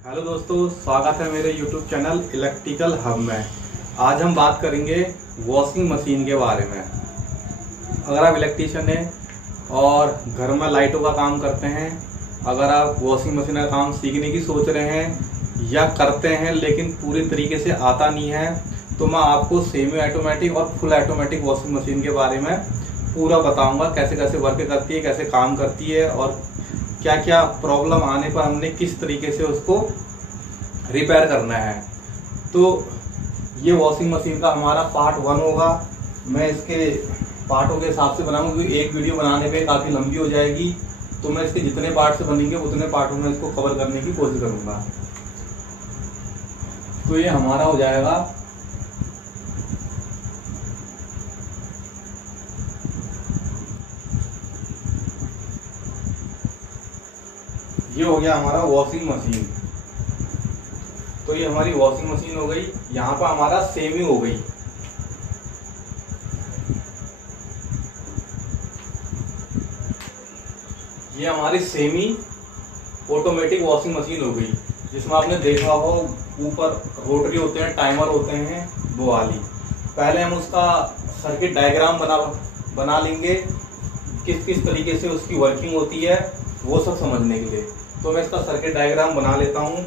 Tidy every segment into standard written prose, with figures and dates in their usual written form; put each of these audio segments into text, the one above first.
Hello दोस्तों, स्वागत है मेरे YouTube चैनल इलेक्ट्रिकल हब में। आज हम बात करेंगे वॉशिंग मशीन के बारे में। अगर आप इलेक्ट्रीशियन हैं और घर में लाइटों का काम करते हैं, अगर आप वॉशिंग मशीन का काम सीखने की सोच रहे हैं या करते हैं लेकिन पूरी तरीके से आता नहीं है, तो मैं आपको सेमी ऑटोमेटिक और फुल ऑटोमेटिक वॉशिंग मशीन के बारे में पूरा बताऊंगा। कैसे कैसे वर्क करती है, कैसे काम करती है और क्या क्या प्रॉब्लम आने पर हमने किस तरीके से उसको रिपेयर करना है। तो ये वॉशिंग मशीन का हमारा पार्ट 1 होगा। मैं इसके पार्टों के हिसाब से बनाऊंगा क्योंकि एक वीडियो बनाने पे काफ़ी लंबी हो जाएगी, तो मैं इसके जितने पार्ट से बनेंगे उतने पार्टों में इसको कवर करने की कोशिश करूंगा। तो ये हमारा हो जाएगा ये हो गया हमारा वॉशिंग मशीन। तो ये हमारी वॉशिंग मशीन हो गई। यहाँ पर हमारा सेमी हो गई। ये हमारी सेमी ऑटोमेटिक वॉशिंग मशीन हो गई, जिसमें आपने देखा हो ऊपर रोटरी होते हैं, टाइमर होते हैं, वो वाली। पहले हम उसका सर्किट डायग्राम बना लेंगे, किस किस तरीके से उसकी वर्किंग होती है वो सब समझने के लिए। तो मैं इसका सर्किट डायग्राम बना लेता हूँ।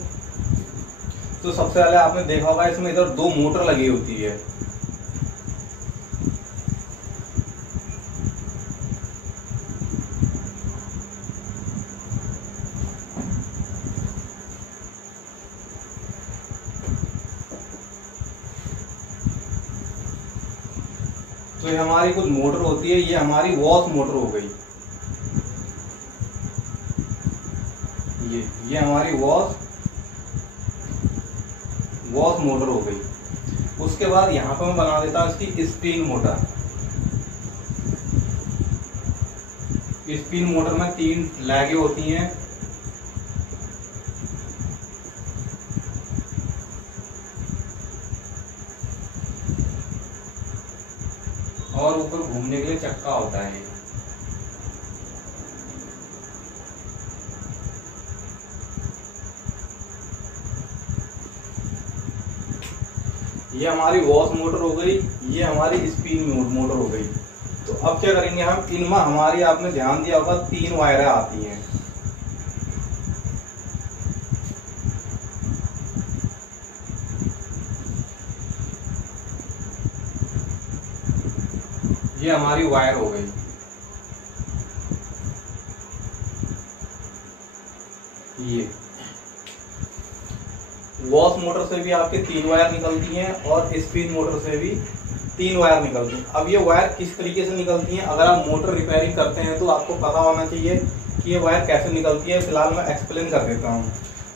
तो सबसे पहले आपने देखा होगा इसमें इधर 2 मोटर लगी होती है। तो ये हमारी कुछ मोटर होती है। ये हमारी वॉश मोटर हो गई। ये हमारी वॉश मोटर हो गई। उसके बाद यहाँ पर मैं बना देता हूँ इसकी स्पिन मोटर। स्पिन मोटर में 3 लैगे होती हैं। और ऊपर घूमने के लिए चक्का होता है। ये हमारी वॉश मोटर हो गई, ये हमारी स्पिन मोटर हो गई। तो अब क्या करेंगे हम, इनमें हमारी आपने ध्यान दिया होगा 3 वायरें आती हैं। ये हमारी वायर हो गई। ये वॉश मोटर से भी आपके 3 वायर निकलती हैं और स्पिन मोटर से भी 3 वायर निकलती हैं। अब ये वायर किस तरीके से निकलती हैं, अगर आप मोटर रिपेयरिंग करते हैं तो आपको पता होना चाहिए कि ये वायर कैसे निकलती है। फिलहाल मैं एक्सप्लेन कर देता हूँ।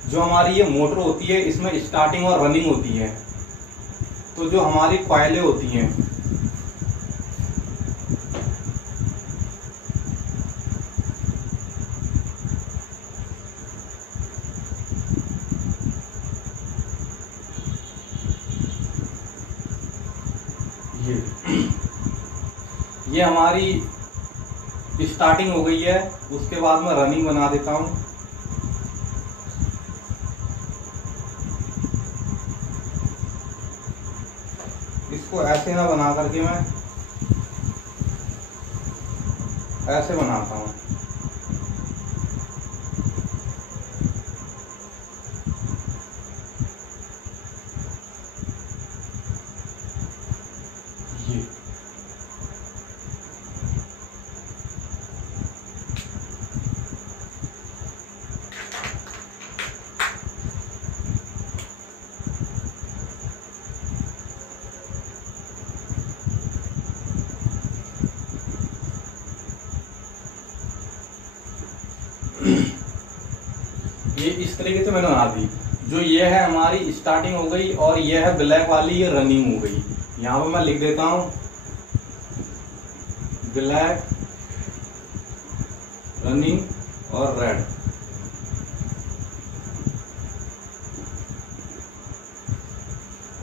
जो हमारी ये मोटर होती है, इसमें स्टार्टिंग और रनिंग होती है। तो जो हमारी कॉइलें होती हैं, ये हमारी स्टार्टिंग हो गई है। उसके बाद मैं रनिंग बना देता हूँ। इसको ऐसे ना बना करके मैं ऐसे बनाता हूँ। ये इस तरीके से मैंने बना दी। जो ये है हमारी स्टार्टिंग हो गई और ये है ब्लैक वाली, ये रनिंग हो गई। यहाँ पर मैं लिख देता हूँ ब्लैक, रनिंग और रेड।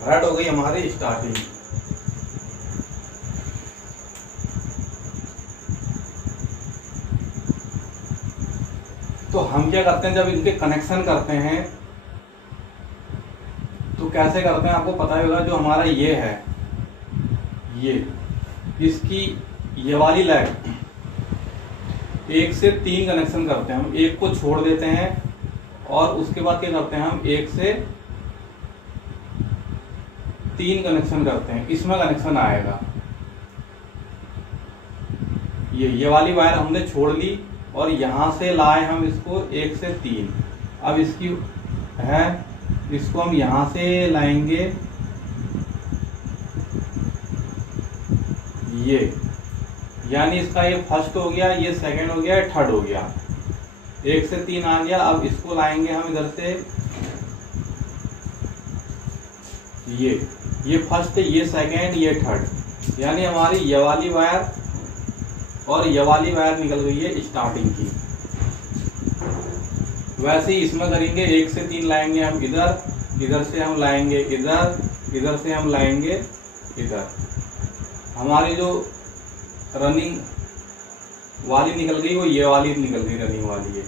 रेड हो गई हमारी स्टार्टिंग। तो हम क्या करते हैं, जब इनके कनेक्शन करते हैं तो कैसे करते हैं आपको पता ही होगा। जो हमारा ये है, ये इसकी ये वाली लाइट 1 से 3 कनेक्शन करते हैं हम। एक को छोड़ देते हैं और उसके बाद क्या करते हैं हम 1 से 3 कनेक्शन करते हैं। इसमें कनेक्शन आएगा। ये वाली वायर हमने छोड़ ली और यहां से लाए हम इसको 1 से 3। अब इसकी है, इसको हम यहां से लाएंगे ये, यानी इसका ये फर्स्ट हो गया, ये सेकंड हो गया, थर्ड हो गया, 1 से 3 आ गया। अब इसको लाएंगे हम इधर से, ये फर्स्ट, ये सेकंड, ये थर्ड, यानी हमारी ये वाली वायर और ये वाली वायर निकल गई है स्टार्टिंग की। वैसे ही इसमें करेंगे, 1 से 3 लाएंगे हम इधर, इधर से हम लाएंगे इधर, इधर से हम लाएंगे इधर। हमारी जो रनिंग वाली निकल गई वो ये वाली निकल गई, रनिंग वाली है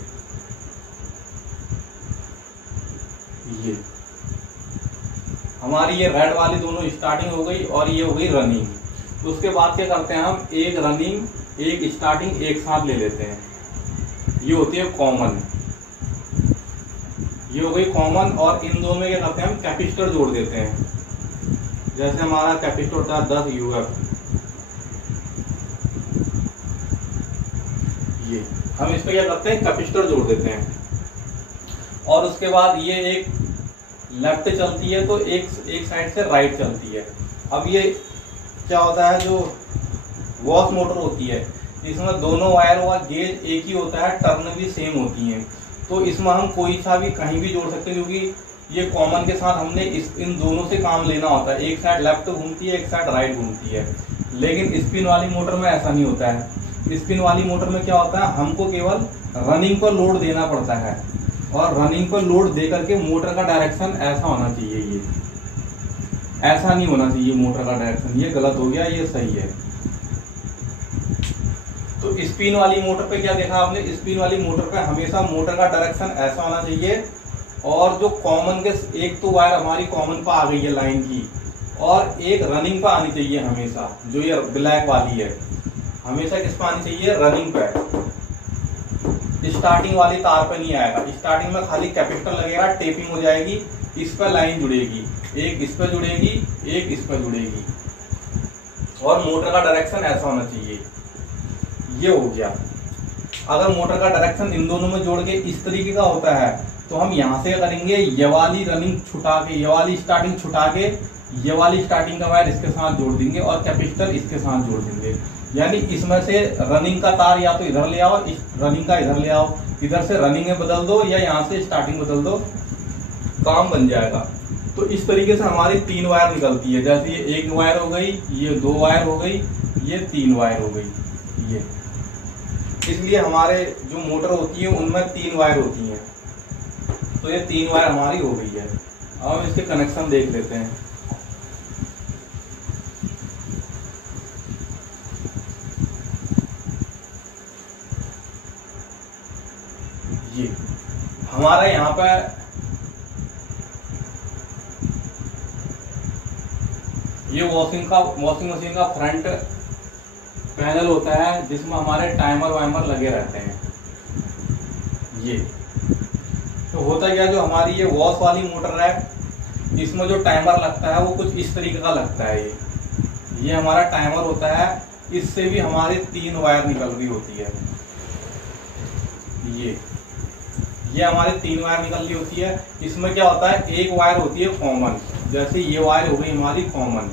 ये हमारी। ये रेड वाली दोनों स्टार्टिंग हो गई और ये हो गई रनिंग। उसके बाद क्या करते हैं हम, एक रनिंग एक स्टार्टिंग एक साथ ले लेते हैं। ये होती है कॉमन, ये हो गई कॉमन। और इन दोनों में क्या करते हैं हम कैपेसिटर जोड़ देते हैं। जैसे हमारा कैपेसिटर होता है 10 UF, ये हम इसमें क्या करते हैं कैपेसिटर जोड़ देते हैं। और उसके बाद ये एक लेफ्ट चलती है तो एक साइड से राइट चलती है। अब ये क्या होता है, जो वॉश मोटर होती है इसमें दोनों वायर का गेज एक ही होता है, टर्न भी सेम होती हैं। तो इसमें हम कोई सा भी कहीं भी जोड़ सकते हैं, क्योंकि ये कॉमन के साथ हमने इन दोनों से काम लेना होता है। एक साइड लेफ्ट घूमती है, एक साइड राइट घूमती है। लेकिन स्पिन वाली मोटर में ऐसा नहीं होता है। स्पिन वाली मोटर में क्या होता है, हमको केवल रनिंग पर लोड देना पड़ता है और रनिंग पर लोड दे करके मोटर का डायरेक्शन ऐसा होना चाहिए। ये ऐसा नहीं होना चाहिए मोटर का डायरेक्शन, ये गलत हो गया, ये सही है। तो स्पिन वाली मोटर पे क्या देखा आपने, स्पिन वाली मोटर पे हमेशा मोटर का डायरेक्शन ऐसा होना चाहिए। और जो कॉमन के एक तो वायर हमारी कॉमन पर आ गई है लाइन की, और एक रनिंग पर आनी चाहिए हमेशा। जो ये ब्लैक वाली है हमेशा किस पर आनी चाहिए, रनिंग पे। स्टार्टिंग वाली तार पे नहीं आएगा। स्टार्टिंग में खाली कैपेसिटर लगेगा, टेपिंग हो जाएगी, इस पर लाइन जुड़ेगी, एक इस पर जुड़ेगी, एक इस पर जुड़ेगी। और मोटर का डायरेक्शन ऐसा होना चाहिए। ये हो गया। अगर मोटर का डायरेक्शन इन दोनों में जोड़ के इस तरीके का होता है तो हम यहाँ से करेंगे, ये वाली रनिंग छुटा के, ये वाली स्टार्टिंग छुटा के, ये वाली स्टार्टिंग का वायर इसके साथ जोड़ देंगे और कैपेसिटर इसके साथ जोड़ देंगे। यानी इसमें से रनिंग का तार या तो इधर ले आओ, रनिंग का इधर ले आओ, इधर से रनिंग में बदल दो या यहाँ से स्टार्टिंग बदल दो, काम बन जाएगा। तो इस तरीके से हमारी 3 वायर निकलती है। जैसे ये 1 वायर हो गई, ये 2 वायर हो गई, ये 3 वायर हो गई। ये इसलिए हमारे जो मोटर होती है उनमें 3 वायर होती हैं। तो ये 3 वायर हमारी हो गई है। अब हम इसके कनेक्शन देख लेते हैं। ये हमारा यहाँ पे ये वॉशिंग मशीन का फ्रंट पैनल होता है, जिसमें हमारे टाइमर वाइमर लगे रहते हैं। ये तो होता क्या, जो हमारी ये वॉश वाली मोटर है इसमें जो टाइमर लगता है वो कुछ इस तरीके का लगता है। ये हमारा टाइमर होता है, इससे भी हमारी 3 वायर निकल रही होती है। ये हमारे 3 वायर निकल रही होती है। इसमें क्या होता है, एक वायर होती है कॉमन, जैसे ये वायर हो गई हमारी कॉमन।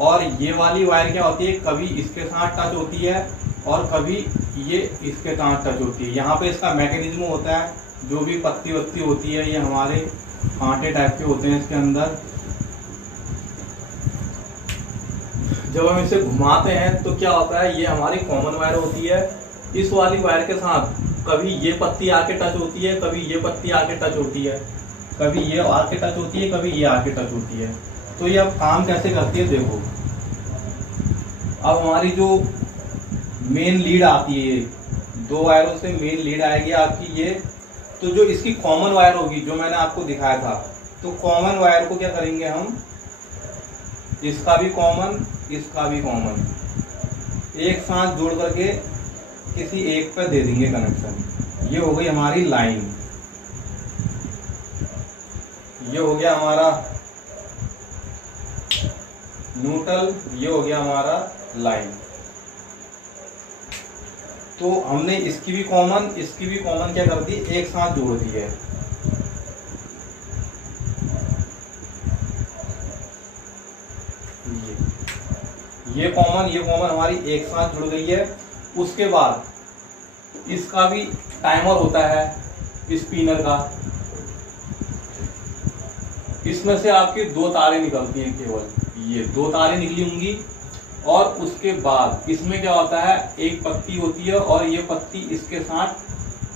और ये वाली वायर क्या होती है, कभी इसके साथ टच होती है और कभी ये इसके साथ टच होती है। यहाँ पे इसका मैकेनिज्म होता है, जो भी पत्ती वत्ती होती है ये हमारे कांटे टाइप के होते हैं इसके अंदर। जब हम इसे घुमाते हैं तो क्या होता है, ये हमारी कॉमन वायर होती है। इस वाली वायर के साथ कभी ये पत्ती आके टच होती है, कभी ये पत्ती आके टच होती है, कभी ये आके टच होती है, कभी ये आके टच होती है। तो ये अब काम कैसे करती है देखो। अब हमारी जो मेन लीड आती है, 2 वायरों से मेन लीड आएगी आपकी ये। तो जो इसकी कॉमन वायर होगी, जो मैंने आपको दिखाया था, तो कॉमन वायर को क्या करेंगे हम, इसका भी कॉमन, इसका भी कॉमन, एक साथ जोड़ करके किसी एक पर दे देंगे कनेक्शन। ये हो गई हमारी लाइन, ये हो गया हमारा न्यूट्रल, ये हो गया हमारा लाइन। तो हमने इसकी भी कॉमन, इसकी भी कॉमन क्या कर दी, एक साथ जोड़ दी है। ये कॉमन हमारी एक साथ जुड़ गई है। उसके बाद इसका भी टाइमर होता है स्पिनर का, इसमें से आपकी दो तारें निकलती हैं, केवल ये दो तारें निकली होंगी। और उसके बाद इसमें क्या होता है, एक पत्ती होती है और ये पत्ती इसके साथ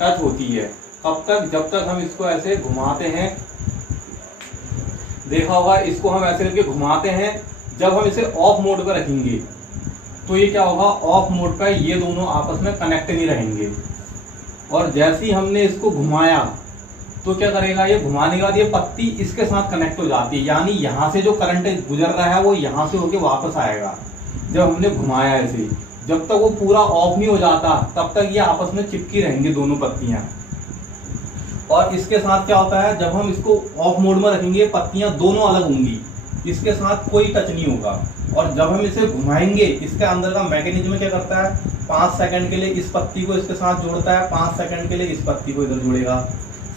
टच होती है। कब तक, जब तक हम इसको ऐसे घुमाते हैं, देखा होगा इसको हम ऐसे करके घुमाते हैं। जब हम इसे ऑफ मोड पर रखेंगे तो ये क्या होगा, ऑफ मोड पर ये दोनों आपस में कनेक्ट नहीं रहेंगे। और जैसे ही हमने इसको घुमाया तो क्या करेगा, ये घुमाने के बाद ये पत्ती इसके साथ कनेक्ट हो जाती है, यानी यहाँ से जो करंट गुजर रहा है वो यहाँ से होके वापस आएगा। जब हमने घुमाया ऐसे, जब तक वो पूरा ऑफ नहीं हो जाता तब तक ये आपस में चिपकी रहेंगी दोनों पत्तियां। और इसके साथ क्या होता है, जब हम इसको ऑफ मोड में रखेंगे पत्तियां दोनों अलग होंगी, इसके साथ कोई टच नहीं होगा। और जब हम इसे घुमाएंगे, इसके अंदर का मैकेनिज्म क्या करता है, 5 सेकंड के लिए इस पत्ती को इसके साथ जोड़ता है, 5 सेकंड के लिए इस पत्ती को इधर जोड़ेगा,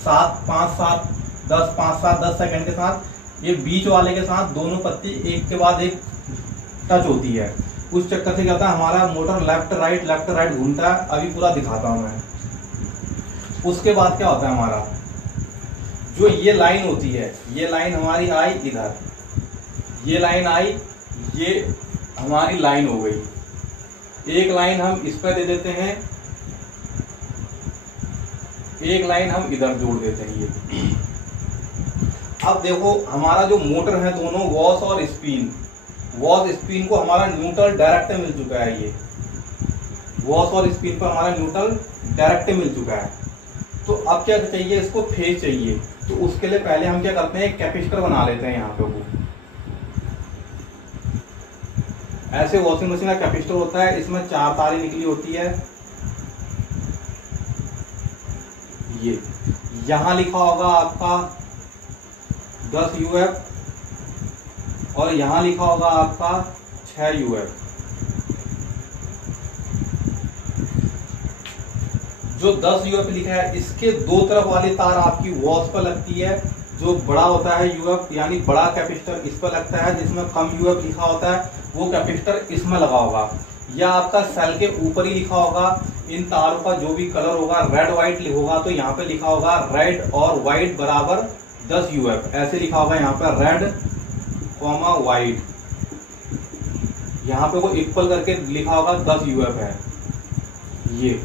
7 5 7 10 5 7 10 सेकंड के साथ ये बीच वाले के साथ दोनों पत्ती एक के बाद एक टच होती है। उस चक्कर से क्या होता है, हमारा मोटर लेफ्ट राइट घूमता है। अभी पूरा दिखाता हूं मैं। उसके बाद क्या होता है, हमारा जो ये लाइन होती है, ये लाइन हमारी आई इधर, ये लाइन आई, ये हमारी लाइन हो गई। एक लाइन हम इस पर दे देते हैं, एक लाइन हम इधर जोड़ देते हैं ये। अब देखो हमारा जो मोटर है, दोनों वॉश और स्पिन, वॉश स्पिन को हमारा न्यूट्रल डायरेक्ट मिल चुका है। ये वॉश और स्पिन पर हमारा न्यूट्रल डायरेक्ट मिल चुका है। तो अब क्या चाहिए, इसको फेज चाहिए। तो उसके लिए पहले हम क्या करते हैं, कैपेसिटर बना लेते हैं यहाँ पे। वो ऐसे वॉशिंग मशीन का कैपेसिटर होता है, इसमें 4 तारें निकली होती है। ये यहां लिखा होगा आपका 10 UF और यहां लिखा होगा आपका 6 UF। जो 10 UF लिखा है, इसके दो तरफ वाली तार आपकी वॉश पर लगती है। जो बड़ा होता है UF यानी बड़ा कैपेसिटर इस पर लगता है, जिसमें कम UF लिखा होता है वो कैपेसिटर इसमें लगा होगा। या आपका सेल के ऊपर ही लिखा होगा। इन तारों का जो भी कलर होगा, रेड व्हाइट होगा, तो यहाँ पे लिखा होगा रेड और व्हाइट बराबर 10 UF, ऐसे लिखा होगा यहाँ पे रेड कॉमा व्हाइट। यहाँ पे वो इक्वल करके लिखा होगा 10 UF है ये।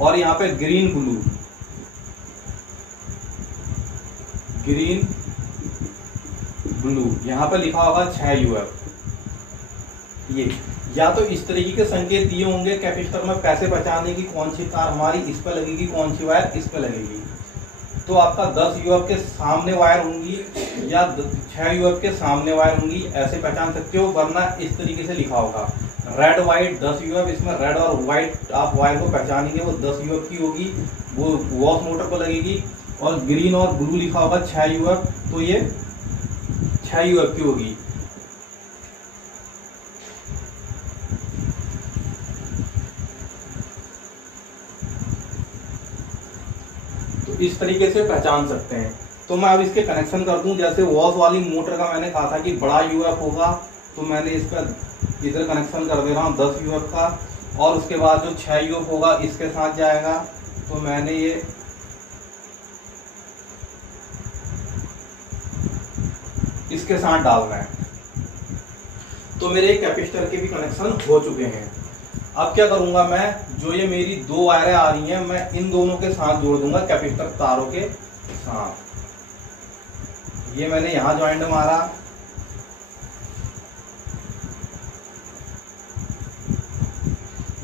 और यहाँ पे ग्रीन ब्लू यहाँ पे लिखा होगा 6 UF। ये या तो इस तरीके के संकेत दिए होंगे कैपेसिटर में, कैसे पहचानने की कौन सी तार हमारी इस पर लगेगी, कौन सी वायर इस पर लगेगी। तो आपका 10 UF के सामने वायर होंगी या 6 UF के सामने वायर होंगी, ऐसे पहचान सकते हो। वरना इस तरीके से लिखा होगा रेड व्हाइट 10 UF, इसमें रेड और व्हाइट आप वायर को पहचानेंगे, वो 10 UF की होगी, वो वॉश मोटर को लगेगी। और ग्रीन और ब्लू लिखा होगा 6 UF, तो ये 6 UF की होगी। इस तरीके से पहचान सकते हैं। तो मैं अब इसके कनेक्शन कर दूं। जैसे वॉश वाली मोटर का मैंने कहा था कि बड़ा UF होगा, तो मैंने इसका इधर कनेक्शन कर दे रहा हूँ 10 UF का। और उसके बाद जो 6 UF होगा इसके साथ जाएगा, तो मैंने ये इसके साथ डालना है। तो मेरे कैपेसिटर के भी कनेक्शन हो चुके हैं। अब क्या करूंगा मैं, जो ये मेरी 2 वायरें आ रही हैं, मैं इन दोनों के साथ जोड़ दूंगा कैपेसिटर तारों के साथ। ये मैंने यहां ज्वाइंट मारा,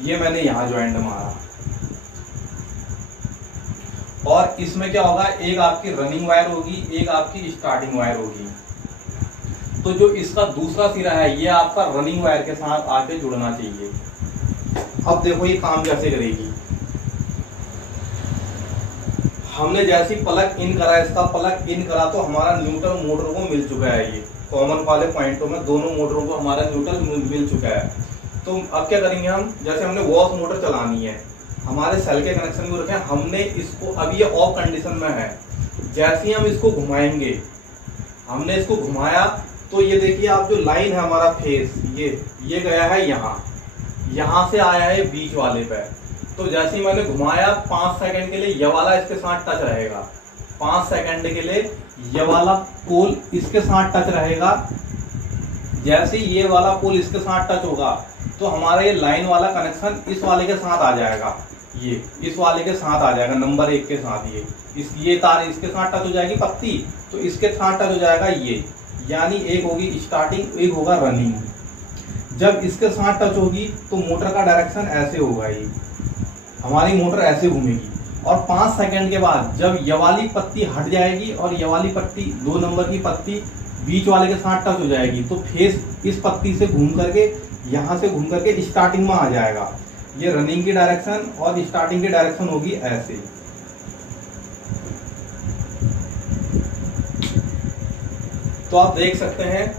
ये मैंने यहां ज्वाइंट मारा। और इसमें क्या होगा, एक आपकी रनिंग वायर होगी, एक आपकी स्टार्टिंग वायर होगी। तो जो इसका दूसरा सिरा है ये आपका रनिंग वायर के साथ आके जुड़ना चाहिए। अब देखो ये काम कैसे करेगी। हमने जैसे प्लग इन करा, इसका प्लग इन करा तो हमारा न्यूट्रल मोटर को मिल चुका है। ये कॉमन वाले पॉइंटों में दोनों मोटरों को हमारा न्यूट्रल मिल चुका है। तो अब क्या करेंगे हम, जैसे हमने वॉश मोटर चलानी है, हमारे सेल के कनेक्शन में रखे हैं, हमने इसको, अभी ये ऑफ कंडीशन में है, जैसे ही हम इसको घुमाएंगे, हमने इसको घुमाया तो ये देखिए आप जो लाइन है हमारा फेस, ये गया है यहाँ से आया है बीच वाले पे। तो जैसे ही मैंने घुमाया 5 सेकंड के लिए ये वाला इसके साथ टच रहेगा, 5 सेकंड के लिए ये वाला पोल इसके साथ टच रहेगा। जैसे ही ये वाला पोल इसके साथ टच होगा तो हमारा ये लाइन वाला कनेक्शन इस वाले के साथ आ जाएगा, ये इस वाले के साथ आ जाएगा, नंबर 1 के साथ। ये तार इसके साथ टच हो जाएगी पत्ती, तो इसके साथ टच हो जाएगा ये, यानी एक होगी स्टार्टिंग, एक होगा रनिंग। जब इसके साथ टच होगी तो मोटर का डायरेक्शन ऐसे होगा, ये हमारी मोटर ऐसे घूमेगी। और 5 सेकंड के बाद जब ये वाली पत्ती हट जाएगी और ये वाली पत्ती 2 नंबर की पत्ती बीच वाले के साथ टच हो जाएगी, तो फेस इस पत्ती से घूम करके, यहाँ से घूम करके स्टार्टिंग में आ जाएगा। ये रनिंग की डायरेक्शन और स्टार्टिंग की डायरेक्शन होगी ऐसे। तो आप देख सकते हैं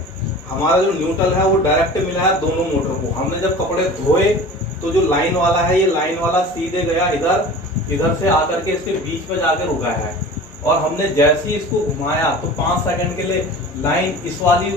हमारा जो न्यूट्रल है वो डायरेक्ट मिला है दोनों मोटर को। हमने जब कपड़े धोए तो जो लाइन वाला है, ये लाइन वाला सीधे गया इधर से आकर के इसके बीच में जाकर रुका है। और हमने जैसे ही इसको घुमाया तो 5 सेकंड के लिए लाइन इस वाली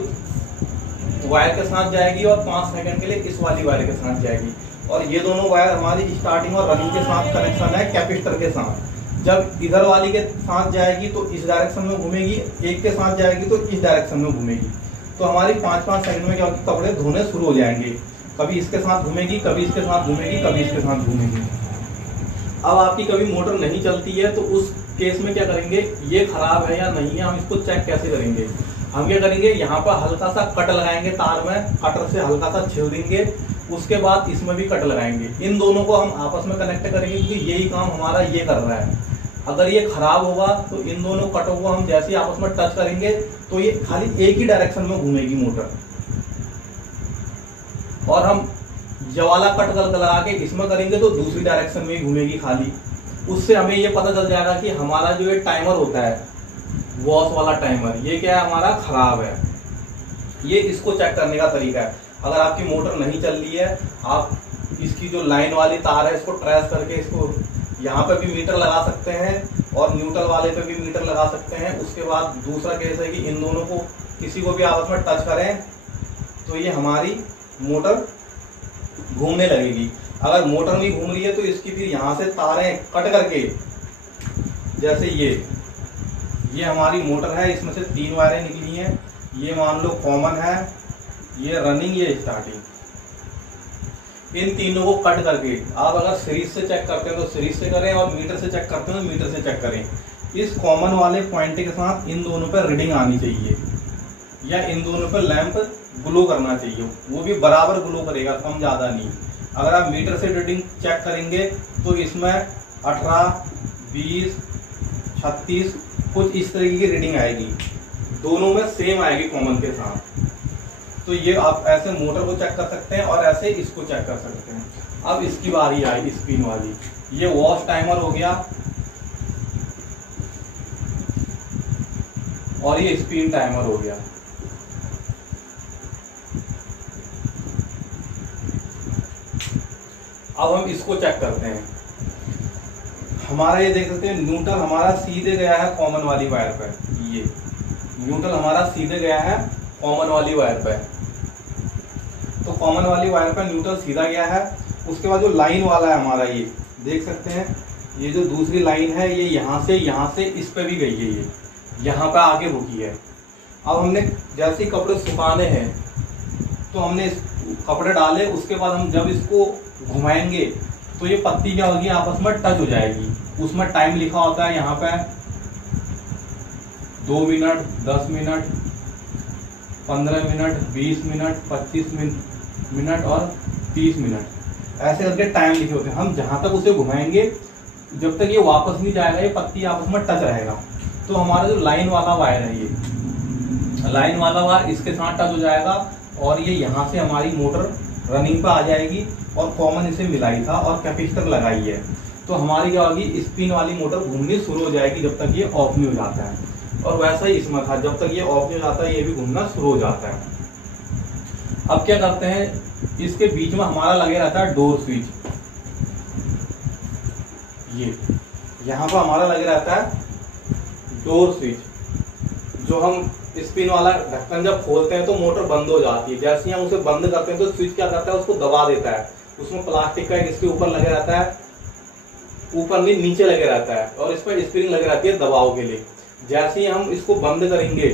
वायर के साथ जाएगी और 5 सेकंड के लिए इस वाली वायर के साथ जाएगी। और ये दोनों वायर हमारी स्टार्टिंग और रनिंग के साथ कनेक्शन है कैपेसिटर के साथ। जब इधर वाली के साथ जाएगी तो इस डायरेक्शन में घूमेगी, एक के साथ जाएगी तो इस डायरेक्शन में घूमेगी। तो हमारी 5-5 सेकंड में क्या होगी, कपड़े धोने शुरू हो जाएंगे। कभी इसके साथ घूमेगी, कभी इसके साथ घूमेगी, कभी इसके साथ घूमेगी। अब आपकी कभी मोटर नहीं चलती है तो उस केस में क्या करेंगे, ये खराब है या नहीं है, हम इसको चेक कैसे करेंगे। हम क्या करेंगे, यहाँ पर हल्का सा कट लगाएंगे तार में, कटर से हल्का सा छेड़ देंगे, उसके बाद इसमें भी कट लगाएंगे। इन दोनों को हम आपस में कनेक्ट करेंगे क्योंकि यही काम हमारा ये कर रहा है। अगर ये खराब होगा तो इन दोनों कटों को हम जैसे ही आपस में टच करेंगे तो ये खाली एक ही डायरेक्शन में घूमेगी मोटर। और हम ये वाला कट लगा के इसमें करेंगे तो दूसरी डायरेक्शन में ही घूमेगी खाली। उससे हमें ये पता चल जाएगा कि हमारा जो ये टाइमर होता है, वॉश वाला टाइमर, ये क्या है, हमारा खराब है। ये इसको चेक करने का तरीका है। अगर आपकी मोटर नहीं चल रही है, आप इसकी जो लाइन वाली तार है इसको ट्रेस करके इसको यहाँ पे भी मीटर लगा सकते हैं और न्यूट्रल वाले पे भी मीटर लगा सकते हैं। उसके बाद दूसरा केस है कि इन दोनों को किसी को भी आपस में टच करें तो ये हमारी मोटर घूमने लगेगी। अगर मोटर नहीं घूम रही है तो इसकी फिर यहाँ से तारें कट करके, जैसे ये हमारी मोटर है, इसमें से 3 वायरें निकली हैं। ये मान लो कॉमन है, ये रनिंग, ये स्टार्टिंग। इन तीनों को कट करके आप अगर सीरीज से चेक करते हैं तो सीरीज से करें और मीटर से चेक करते हैं तो मीटर से चेक करें। इस कॉमन वाले पॉइंट के साथ इन दोनों पर रीडिंग आनी चाहिए या इन दोनों पर लैंप ग्लो करना चाहिए, वो भी बराबर ग्लो करेगा, कम ज़्यादा नहीं। अगर आप मीटर से रीडिंग चेक करेंगे तो इसमें 18, 20, 36 कुछ इस तरीके की रीडिंग आएगी, दोनों में सेम आएगी कॉमन के साथ। तो ये आप ऐसे मोटर को चेक कर सकते हैं और ऐसे इसको चेक कर सकते हैं। अब इसकी बारी आई स्पिन वाली, ये वॉश टाइमर हो गया और ये स्पिन टाइमर हो गया। अब हम इसको चेक करते हैं। हमारा ये देख सकते हैं न्यूट्रल हमारा सीधे गया है कॉमन वाली वायर पर, ये न्यूट्रल हमारा सीधे गया है कॉमन वाली वायर पर। तो कॉमन वाली वायर पर न्यूट्रल सीधा गया है। उसके बाद जो लाइन वाला है हमारा, ये देख सकते हैं, ये जो दूसरी लाइन है ये यहाँ से इस पे भी गई है, ये यहाँ पे आके रुकी है। अब हमने जैसे ही कपड़े सुखाने हैं तो हमने कपड़े डाले, उसके बाद हम जब इसको घुमाएंगे तो ये पत्ती क्या होगी, आपस में टच हो जाएगी। उसमें टाइम लिखा होता है यहाँ पे 2 minute, 10 minute, 15 minute, 20 minute, 25 minute और 30 मिनट, ऐसे करके टाइम लिखे होते हैं। हम जहाँ तक उसे घुमाएंगे जब तक ये वापस नहीं जाएगा, ये पत्ती आपस में टच रहेगा। तो हमारा जो लाइन वाला वायर है, ये लाइन वाला वायर इसके साथ टच हो जाएगा और ये यहाँ से हमारी मोटर रनिंग पे आ जाएगी। और कॉमन इसे मिलाई था और कैपेसिटर लगाई है, तो हमारी क्या होगी, स्पिन वाली मोटर घूमनी शुरू हो जाएगी जब तक ये ऑफ नहीं हो जाता है। और वैसा ही इसमें था, जब तक ये ऑफ नहीं हो जाता है ये भी घूमना शुरू हो जाता है। अब क्या करते हैं, इसके बीच में हमारा लगे रहता है डोर स्विच। ये यहाँ पर हमारा लगे रहता है डोर स्विच, जो हम स्पिन वाला ढक्कन जब खोलते हैं तो मोटर बंद हो जाती है। जैसे ही हम उसे बंद करते हैं तो स्विच क्या करता है, उसको दबा देता है। उसमें प्लास्टिक का इसके ऊपर लगे रहता है, ऊपर नहीं नीचे लगे रहता है, और इस पर स्प्रिंग लगे रहती है दबाव के लिए। जैसे ही हम इसको बंद करेंगे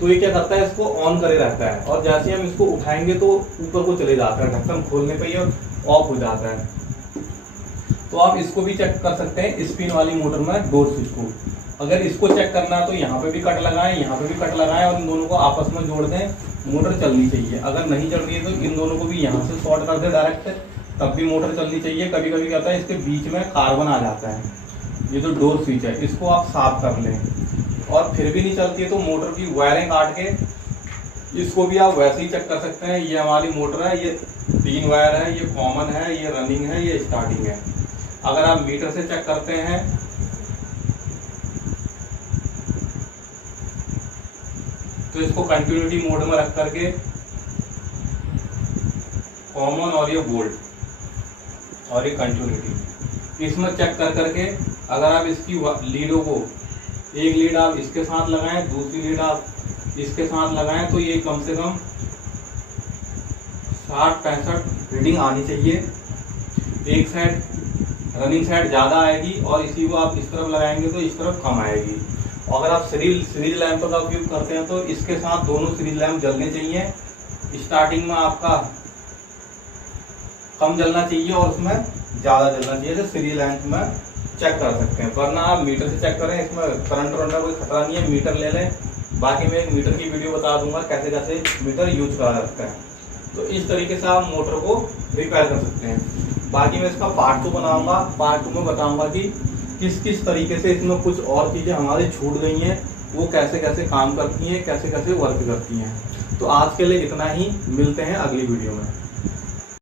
तो ये क्या करता है, इसको ऑन करे रहता है, और जैसे ही हम इसको उठाएंगे तो ऊपर को चले जाता है, ढक्कन खोलने पे ही ऑफ हो जाता है। तो आप इसको भी चेक कर सकते हैं स्पिन वाली मोटर में डोर स्विच को। अगर इसको चेक करना है तो यहाँ पे भी कट लगाएं, यहाँ पे भी कट लगाएं, और इन दोनों को आपस में जोड़ दें, मोटर चलनी चाहिए। अगर नहीं चल रही है तो इन दोनों को भी यहाँ से शॉर्ट कर दे डायरेक्ट, तब भी मोटर चलनी चाहिए। कभी कभी क्या होता है, इसके बीच में कार्बन आ जाता है, ये जो डोर स्विच है इसको आप साफ कर लें, और फिर भी नहीं चलती है तो मोटर की वायरिंग काट के इसको भी आप वैसे ही चेक कर सकते हैं। ये हमारी मोटर है, ये 3 वायर है, ये कॉमन है, ये रनिंग है, ये स्टार्टिंग है। अगर आप मीटर से चेक करते हैं तो इसको कंटिन्यूटी मोड में रख करके कॉमन और ये वोल्ट और ये कंटिन्यूटी इसमें चेक कर करके अगर आप इसकी लीडों को, एक लीड आप इसके साथ लगाएं, दूसरी लीड आप इसके साथ लगाएं, तो ये कम से कम 60-65 रीडिंग आनी चाहिए। एक साइड रनिंग साइड ज़्यादा आएगी और इसी को आप इस तरफ लगाएंगे तो इस तरफ कम आएगी। और अगर आप सीरीज लैंप का उपयोग करते हैं तो इसके साथ दोनों सीरीज लैंप जलने चाहिए। स्टार्टिंग में आपका कम जलना चाहिए और उसमें ज़्यादा जलना चाहिए, जो सीरीज लैंप में चेक कर सकते हैं। वरना आप मीटर से चेक करें, इसमें करंट वरंट का कोई खतरा नहीं है, मीटर ले लें। बाकी मैं एक मीटर की वीडियो बता दूंगा कैसे कैसे मीटर यूज करा सकते हैं। तो इस तरीके से आप मोटर को रिपेयर कर सकते हैं। बाकी मैं इसका पार्ट 2 बनाऊंगा, पार्ट 2 में बताऊंगा कि किस किस तरीके से इसमें कुछ और चीज़ें हमारी छूट गई हैं, वो कैसे कैसे काम करती हैं, कैसे कैसे वर्क करती हैं। तो आज के लिए इतना ही, मिलते हैं अगली वीडियो में।